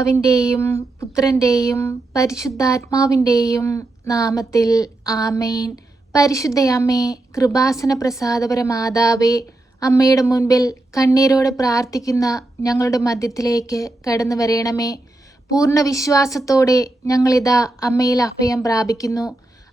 പിതാവിന്റെയും പുത്രന്റെയും പരിശുദ്ധാത്മാവിന്റെയും നാമത്തിൽ ആമേൻ. പരിശുദ്ധയമ്മേ കൃപാസന പ്രസാദപര മാതാവേ അമ്മയുടെ മുൻപിൽ കണ്ണീരോടെ പ്രാർത്ഥിക്കുന്ന ഞങ്ങളുടെ മധ്യത്തിലേക്ക് കടന്നു വരേണമേ. പൂർണ വിശ്വാസത്തോടെ ഞങ്ങളിതാ അമ്മയിൽ അഭയം പ്രാപിക്കുന്നു.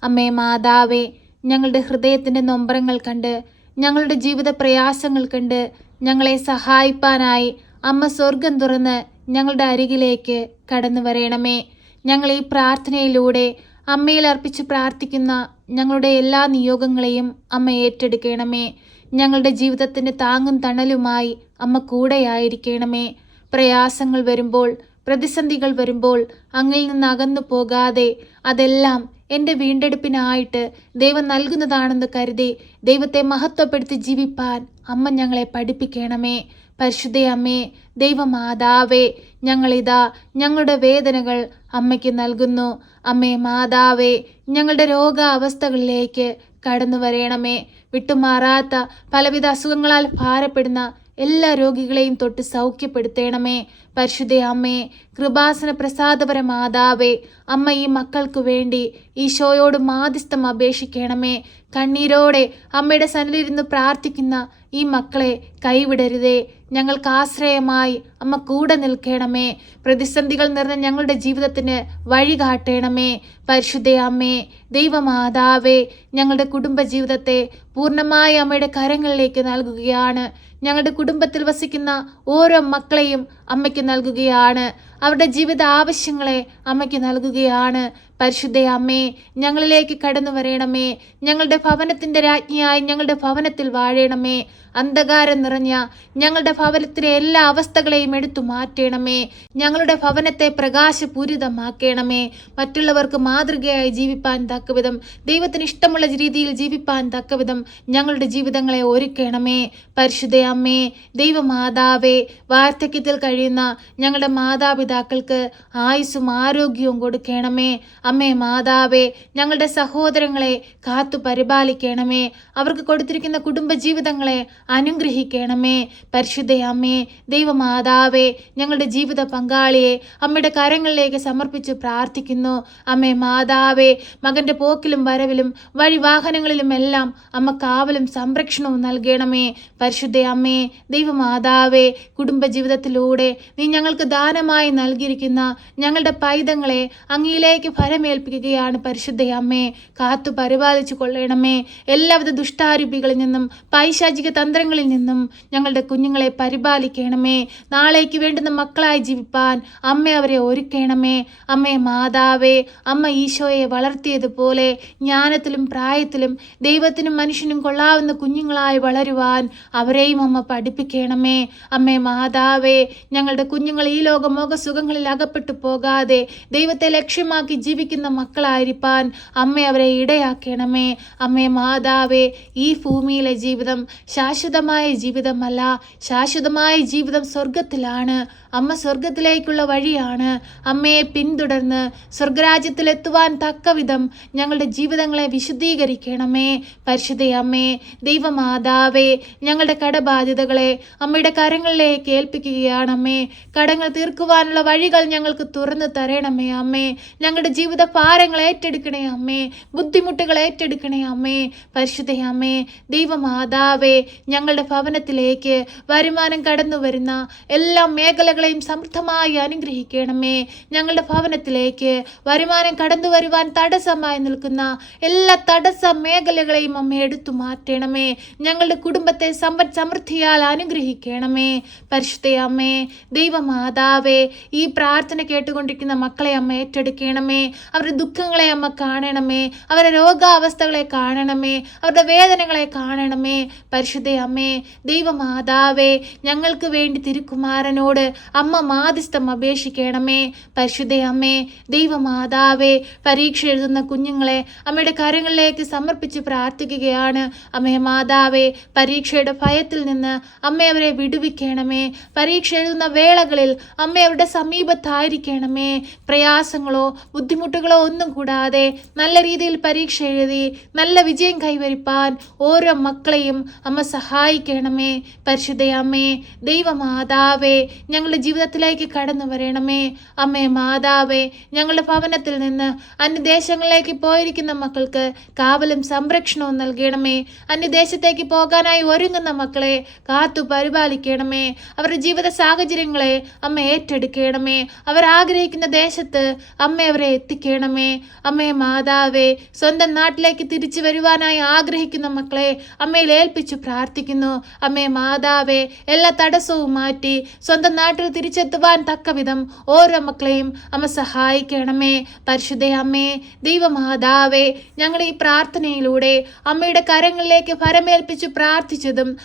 അമ്മേ മാതാവേ ഞങ്ങളുടെ ഹൃദയത്തിന്റെ നൊമ്പരങ്ങൾ കണ്ട് ഞങ്ങളുടെ ജീവിത പ്രയാസങ്ങൾ കണ്ട് ഞങ്ങളെ സഹായിപ്പാനായി അമ്മ സ്വർഗം തുറന്ന് ഞങ്ങളുടെ അരികിലേക്ക് കടന്നു വരേണമേ. ഞങ്ങൾ ഈ പ്രാർത്ഥനയിലൂടെ അമ്മയിൽ അർപ്പിച്ച് പ്രാർത്ഥിക്കുന്ന ഞങ്ങളുടെ എല്ലാ നിയോഗങ്ങളെയും അമ്മ ഏറ്റെടുക്കണമേ. ഞങ്ങളുടെ ജീവിതത്തിന്റെ താങ്ങും തണലുമായി അമ്മ കൂടെയായിരിക്കണമേ. പ്രയാസങ്ങൾ വരുമ്പോൾ പ്രതിസന്ധികൾ വരുമ്പോൾ അങ്ങിൽ നിന്ന് അകന്നു പോകാതെ അതെല്ലാം എന്റെ വീണ്ടെടുപ്പിനായിട്ട് ദൈവം നൽകുന്നതാണെന്ന് കരുതി ദൈവത്തെ മഹത്വപ്പെടുത്തി ജീവിപ്പാൻ അമ്മ ഞങ്ങളെ പഠിപ്പിക്കണമേ. പരിശുദ്ധ അമ്മേ ദൈവമാതാവേ ഞങ്ങളിതാ ഞങ്ങളുടെ വേദനകൾ അമ്മയ്ക്ക് നൽകുന്നു. അമ്മേ മാതാവേ ഞങ്ങളുടെ രോഗാവസ്ഥകളിലേക്ക് കടന്നു വരയണമേ വിട്ടുമാറാത്ത പലവിധ അസുഖങ്ങളാൽ ഭാരപ്പെടുന്ന എല്ലാ രോഗികളെയും തൊട്ട് സൗഖ്യപ്പെടുത്തേണമേ. പരിശുദ്ധ അമ്മേ കൃപാസന പ്രസാദപര മാതാവേ അമ്മ ഈ മക്കൾക്ക് വേണ്ടി ഈശോയോട് മാധ്യസ്ഥം അപേക്ഷിക്കണമേ. കണ്ണീരോടെ അമ്മയുടെ സന്നിലിരുന്ന് പ്രാർത്ഥിക്കുന്ന ഈ മക്കളെ കൈവിടരുതേ. ഞങ്ങൾക്ക് ആശ്രയമായി. അമ്മ കൂടെ നിൽക്കണമേ. പ്രതിസന്ധികൾ നിറഞ്ഞ ഞങ്ങളുടെ ജീവിതത്തിന് വഴി കാട്ടണമേ. പരിശുദ്ധ അമ്മേ ദൈവമാതാവേ ഞങ്ങളുടെ കുടുംബജീവിതത്തെ പൂർണമായി അമ്മയുടെ കരങ്ങളിലേക്ക് നൽകുകയാണ്. ഞങ്ങളുടെ കുടുംബത്തിൽ വസിക്കുന്ന ഓരോ മക്കളെയും അമ്മയ്ക്ക് നൽകുകയാണ്. അവരുടെ ജീവിത ആവശ്യങ്ങളെ അമ്മയ്ക്ക് നൽകുകയാണ്. പരിശുദ്ധ അമ്മേ ഞങ്ങളിലേക്ക് കടന്നു വരയണമേ ഞങ്ങളുടെ ഭവനത്തിന്റെ രാജ്ഞിയായി ഞങ്ങളുടെ ഭവനത്തിൽ വാഴണമേ. അന്ധകാരം നിറഞ്ഞ ഞങ്ങളുടെ ഭവനത്തിലെ എല്ലാ അവസ്ഥകളെയും എടുത്തു മാറ്റണമേ. ഞങ്ങളുടെ ഭവനത്തെ പ്രകാശപൂരിതമാക്കണമേ. മറ്റുള്ളവർക്ക് മാതൃകയായി ജീവിപ്പാൻ തക്കവിധം ദൈവത്തിന് ഇഷ്ടമുള്ള രീതിയിൽ ജീവിപ്പാൻ തക്കവിധം ഞങ്ങളുടെ ജീവിതങ്ങളെ ഒരുക്കണമേ. പരിശുദ്ധ അമ്മേ ദൈവമാതാവേ വാർദ്ധക്യത്തിൽ കഴിയുന്ന ഞങ്ങളുടെ മാതാപിതാക്കൾക്ക് ആയുസ്സും ആരോഗ്യവും കൊടുക്കണമേ. അമ്മേ മാതാവേ ഞങ്ങളുടെ സഹോദരങ്ങളെ കാത്തു പരിപാലിക്കണമേ. അവർക്ക് കൊടുത്തിരിക്കുന്ന കുടുംബജീവിതങ്ങളെ അനുഗ്രഹിക്കണമേ. പരിശുദ്ധ അമ്മേ ദൈവമാതാവേ ഞങ്ങളുടെ ജീവിത പങ്കാളിയെ അമ്മയുടെ കരങ്ങളിലേക്ക് സമർപ്പിച്ച് പ്രാർത്ഥിക്കുന്നു. അമ്മേ മാതാവേ മകന്റെ പോക്കിലും വരവിലും വഴി വാഹനങ്ങളിലും എല്ലാം അമ്മ കാവലും സംരക്ഷണവും നൽകണമേ. പരിശുദ്ധ അമ്മേ ദൈവമാതാവേ കുടുംബജീവിതത്തിലൂടെ നീ ഞങ്ങൾക്ക് ദാനമായി നൽകിയിരിക്കുന്ന ഞങ്ങളുടെ പൈതങ്ങളെ അങ്ങയിലേക്ക് ഫലമേൽപ്പിക്കുകയാണ് പരിശുദ്ധ അമ്മേ. കാത്തു പരിപാലിച്ചു കൊള്ളണമേ. എല്ലാവിധ ദുഷ്ടാരൂപികളിൽ നിന്നും പൈശാചിക തന്ത്രങ്ങളിൽ നിന്നും ഞങ്ങളുടെ കുഞ്ഞുങ്ങളെ പരിപാലിക്കണമേ. നാളേക്ക് വേണ്ടുന്ന മക്കളായി ജീവിപ്പാൻ അമ്മ അവരെ ഒരുക്കണമേ. അമ്മേ മാതാവേ അമ്മ ഈശോയെ വളർത്തിയതുപോലെ ജ്ഞാനത്തിലും പ്രായത്തിലും ദൈവത്തിനും മനുഷ്യനും കൊള്ളാവുന്ന കുഞ്ഞുങ്ങളായി വളരുവാൻ അവരെയും അമ്മ പഠിപ്പിക്കണമേ. അമ്മേ മാതാവേ ഞങ്ങളുടെ കുഞ്ഞുങ്ങൾ ഈ ലോകമോക സുഖങ്ങളിൽ അകപ്പെട്ടു പോകാതെ ദൈവത്തെ ലക്ഷ്യമാക്കി ജീവിക്കുന്ന മക്കളായിരിക്കാൻ അമ്മ അവരെ ഇടയാക്കണമേ. അമ്മേ മാതാവേ ഈ ഭൂമിയിലെ ജീവിതം ശാശ്വതമായ ജീവിതമല്ല. ശാശ്വതമായ ജീവിതം സ്വർഗത്തിലാണ് അമ്മ സ്വർഗത്തിലേക്കുള്ള വഴിയാണ്. അമ്മയെ പിന്തുടർന്ന് സ്വർഗരാജ്യത്തിലെത്തുവാൻ തക്കവിധം ഞങ്ങളുടെ ജീവിതങ്ങളെ വിശുദ്ധീകരിക്കണമേ. പരിശുദ്ധ അമ്മേ ദൈവമാതാവേ ഞങ്ങളുടെ കടബാധ്യതകളെ അമ്മയുടെ കരങ്ങളിലേക്ക് ഏൽപ്പിക്കുകയാണ് അമ്മേ കടങ്ങൾ തീർക്കുവാനുള്ള വഴികൾ ഞങ്ങൾക്ക് തുറന്നു തരണമേ അമ്മേ. ഞങ്ങളുടെ ജീവിത ഭാരങ്ങൾ ഏറ്റെടുക്കണേ അമ്മേ. ബുദ്ധിമുട്ടുകൾ ഏറ്റെടുക്കണേ അമ്മേ. പരിശുദ്ധ അമ്മേ ദൈവമാതാവേ ഞങ്ങളുടെ ഭവനത്തിലേക്ക് വരുമാനം കടന്നു വരുന്ന എല്ലാ മേഖലകളെയും സമൃദ്ധമായി അനുഗ്രഹിക്കണമേ. ഞങ്ങളുടെ ഭവനത്തിലേക്ക് വരുമാനം കടന്നു വരുവാൻ തടസ്സമായി നിൽക്കുന്ന എല്ലാ തടസ്സ മേഖലകളെയും അമ്മ എടുത്തു മാറ്റണമേ. ഞങ്ങളുടെ കുടുംബത്തെ സമ്പദ് സമൃദ്ധിയാൽ അനുഗ്രഹിക്കണമേ. പരിശുദ്ധ അമ്മേ ദൈവമാതാവേ ഈ പ്രാർത്ഥന കേട്ടുകൊണ്ടിരിക്കുന്ന മക്കളെ അമ്മ ഏറ്റെടുക്കണമേ. അവരുടെ ദുഃഖങ്ങളെ അമ്മ കാണണമേ. അവരുടെ രോഗാവസ്ഥകളെ കാണണമേ. അവരുടെ വേദനകളെ കാണണമേ. പരിശുദ്ധ അമ്മേ ദൈവമാതാവേ ഞങ്ങൾക്ക് വേണ്ടി തിരുക്കുമാരനോട് അമ്മ മാധ്യസ്ഥം അപേക്ഷിക്കണമേ. പരിശുദ്ധ അമ്മേ ദൈവമാതാവേ പരീക്ഷ എഴുതുന്ന കുഞ്ഞുങ്ങളെ അമ്മയുടെ കരങ്ങളിലേക്ക് സമർപ്പിച്ച് പ്രാർത്ഥിക്കുകയാണ്. അമ്മേ മാതാവേ പരീക്ഷയുടെ ഭയത്തിൽ നിന്ന് അമ്മ അവരെ വിടുവിക്കണമേ. പരീക്ഷ എഴുതുന്ന വേളകളിൽ അമ്മ അവരുടെ സമീപത്തായിരിക്കണമേ. പ്രയാസങ്ങളോ ബുദ്ധിമുട്ടുകളോ ഒന്നും കൂടാതെ നല്ല രീതിയിൽ പരീക്ഷ എഴുതി നല്ല വിജയം കൈവരിപ്പാൻ ഓരോ മക്കളെയും അമ്മ സഹായിക്കണമേ. പരിശുദ്ധയമ്മേ ദൈവമാതാവേ ഞങ്ങളുടെ ജീവിതത്തിലേക്ക് കടന്നു വരണമേ. അമ്മേ മാതാവേ ഞങ്ങളുടെ ഭവനത്തിൽ നിന്ന് അന്യദേശങ്ങളിലേക്ക് പോയിരിക്കുന്ന മക്കൾക്ക് കാവലും സംരക്ഷണവും നൽകണമേ. അന്യദേശത്തേക്ക് പോകാനായി ഒരുങ്ങുന്ന മക്കളെ കാത്തു പരിപാലിക്കണമേ. അവരുടെ ജീവിത സാഹചര്യങ്ങളെ അമ്മ ഏറ്റെടുക്കണമേ. അവർ ആഗ്രഹിക്കുന്ന ദേശത്ത് അമ്മ അവരെ എത്തിക്കണമേ. അമ്മേ മാതാവേ സ്വന്തം നാട്ടിലേക്ക് തിരിച്ചു വരുവാനായി ആഗ്രഹിക്കുന്ന മക്കളെ അമ്മയിൽ ഏൽപ്പിച്ചു പ്രാർത്ഥിക്കുന്നു. അമ്മേ മാതാവേ എല്ലാ തടസ്സവും മാറ്റി സ്വന്തം നാട്ടിൽ തിരിച്ചെത്തുവാൻ തക്കവിധം ഓരോ മക്കളെയും അമ്മ സഹായിക്കണമേ. പരിശുദ്ധ അമ്മേ ദൈവമാതാവേ ഞങ്ങൾ ഈ പ്രാർത്ഥനയിലൂടെ അമ്മയുടെ കരങ്ങളിലേക്ക് ഫരമേൽപ്പിച്ചു പ്രാർത്ഥിച്ചതും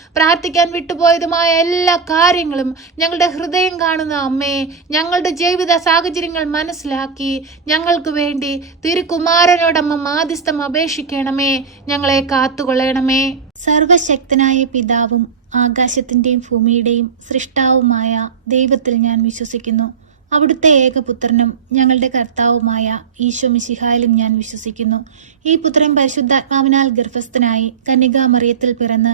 പ്രാർത്ഥിക്കാൻ വിട്ടുപോയതുമായ എല്ലാ കാര്യങ്ങളും ഞങ്ങളുടെ ഹൃദയം കാണുന്ന അമ്മയെ ഞങ്ങളുടെ ജീവിത സാഹചര്യങ്ങൾ മനസ്സിലാക്കി ഞങ്ങൾക്ക് വേണ്ടി തിരുകുമാരനോടമ്മ മാധ്യസ്ഥം അപേക്ഷിക്കണമേ. ഞങ്ങളെ കാത്തുകൊള്ളണമേ. സർവശക്തനായ പിതാവും ആകാശത്തിന്റെയും ഭൂമിയുടെയും സൃഷ്ടാവുമായ ദൈവത്തിൽ ഞാൻ വിശ്വസിക്കുന്നു. അവിടുത്തെ ഏകപുത്രനും ഞങ്ങളുടെ കർത്താവുമായ ഈശോ മിശിഹായിലും ഞാൻ വിശ്വസിക്കുന്നു. ഈ പുത്രൻ പരിശുദ്ധാത്മാവിനാൽ ഗർഭസ്ഥനായി കന്യകാമറിയത്തിൽ പിറന്ന്